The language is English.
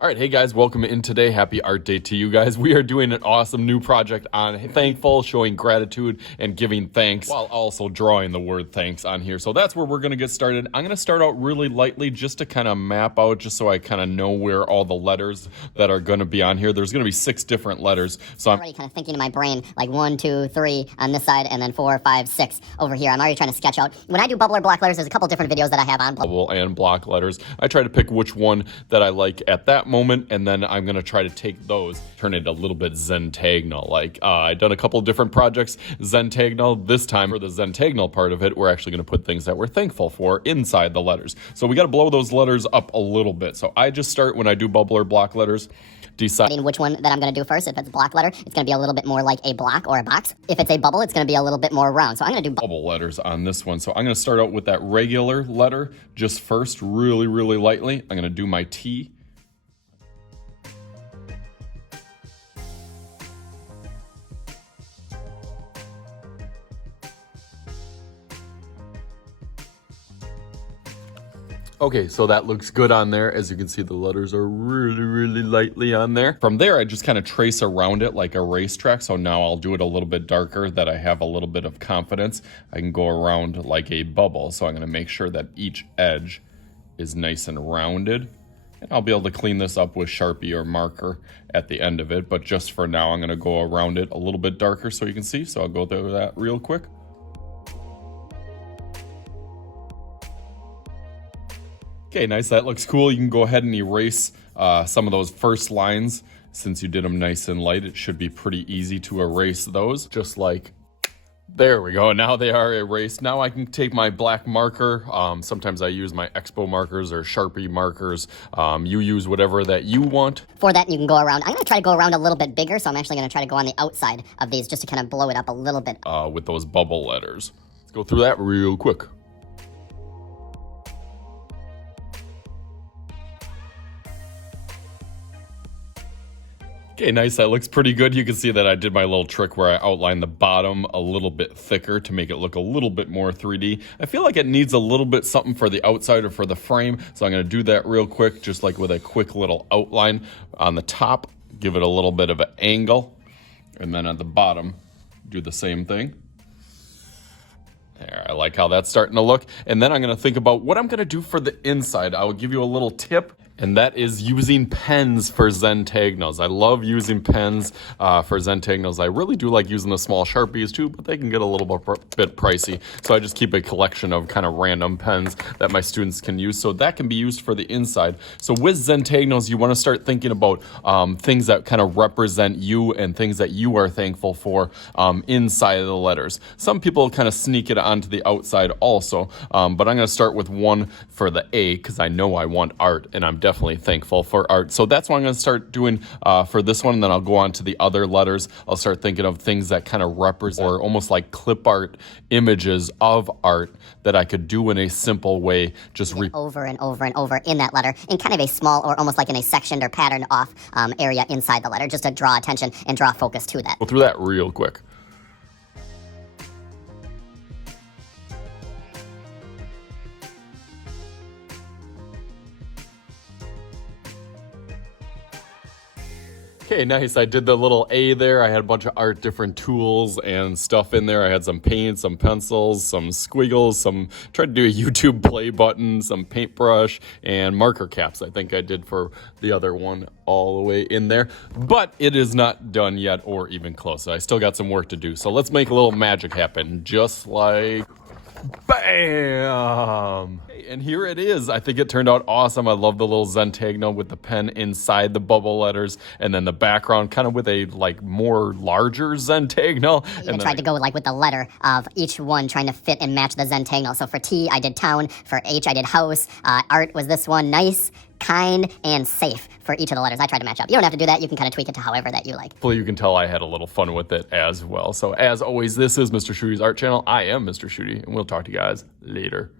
All right, hey guys, welcome in today. Happy Art Day to you guys. We are doing an awesome new project on thankful, showing gratitude and giving thanks while also drawing the word thanks on here. So that's where we're going to get started. I'm going to start out really lightly just to kind of map out, just so I kind of know where all the letters that are going to be on here. There's going to be 6 different letters. So I'm already kind of thinking in my brain, like 1, 2, 3 on this side, and then 4, 5, 6 over here. I'm already trying to sketch out. When I do bubble or block letters, there's a couple different videos that I have on bubble and block letters. I try to pick which one that I like at that moment, and then I'm going to try to take those, turn it a little bit Zentangle. Like I've done a couple different projects, Zentangle. This time for the Zentangle part of it, we're actually going to put things that we're thankful for inside the letters. So we got to blow those letters up a little bit. So I just start when I do bubble or block letters, deciding which one that I'm going to do first. If it's a block letter, it's going to be a little bit more like a block or a box. If it's a bubble, it's going to be a little bit more round. So I'm going to do bubble letters on this one. So I'm going to start out with that regular letter just first, really, really lightly. I'm going to do my T. Okay, so that looks good on there. As you can see, the letters are really, really lightly on there. From there, I just kind of trace around it like a racetrack. So now I'll do it a little bit darker that I have a little bit of confidence. I can go around like a bubble. So I'm gonna make sure that each edge is nice and rounded. And I'll be able to clean this up with Sharpie or marker at the end of it. But just for now, I'm gonna go around it a little bit darker so you can see. So I'll go through that real quick. Okay, nice, that looks cool. You can go ahead and erase some of those first lines. Since you did them nice and light, it should be pretty easy to erase those. Just like, there we go, now they are erased. Now I can take my black marker. Sometimes I use my Expo markers or Sharpie markers. You use whatever that you want. For that, you can go around. I'm gonna try to go around a little bit bigger, so I'm actually gonna try to go on the outside of these just to kind of blow it up a little bit. With those bubble letters. Let's go through that real quick. Okay, nice, that looks pretty good. You can see that I did my little trick where I outlined the bottom a little bit thicker to make it look a little bit more 3D. I feel like it needs a little bit something for the outside or for the frame, so I'm gonna do that real quick, just like with a quick little outline on the top, give it a little bit of an angle, and then at the bottom, do the same thing. There, I like how that's starting to look. And then I'm gonna think about what I'm gonna do for the inside. I will give you a little tip, and that is using pens for Zentangles. I love using pens for Zentangles. I really do like using the small Sharpies too, but they can get a little bit pricey. So I just keep a collection of kind of random pens that my students can use. So that can be used for the inside. So with Zentangles, you wanna start thinking about things that kind of represent you and things that you are thankful for inside of the letters. Some people kind of sneak it onto the outside also, but I'm gonna start with one for the A because I know I want art, and I'm definitely thankful for art. So that's what I'm going to start doing for this one, and then I'll go on to the other letters. I'll start thinking of things that kind of represent, or almost like clip art images of art that I could do in a simple way, just over and over and over in that letter in kind of a small, or almost like in a sectioned or patterned off area inside the letter, just to draw attention and draw focus to that. Go through that real quick. Okay, nice. I did the little A there. I had a bunch of art, different tools and stuff in there. I had some paint, some pencils, some squiggles, tried to do a YouTube play button, some paintbrush, and marker caps. I think I did for the other one all the way in there. But it is not done yet or even close. I still got some work to do. So let's make a little magic happen, just like bam! And here it is. I think it turned out awesome. I love the little Zentangle with the pen inside the bubble letters, and then the background kind of with a like more larger Zentangle. I tried to go like with the letter of each one, trying to fit and match the Zentangle. So for T, I did town. For H, I did house. Art was this one, nice, kind, and safe for each of the letters. I tried to match up. You don't have to do that. You can kind of tweak it to however that you like. Hopefully you can tell I had a little fun with it as well. So as always, this is Mr. Shooty's Art Channel. I am Mr. Shooty, and we'll talk to you guys later.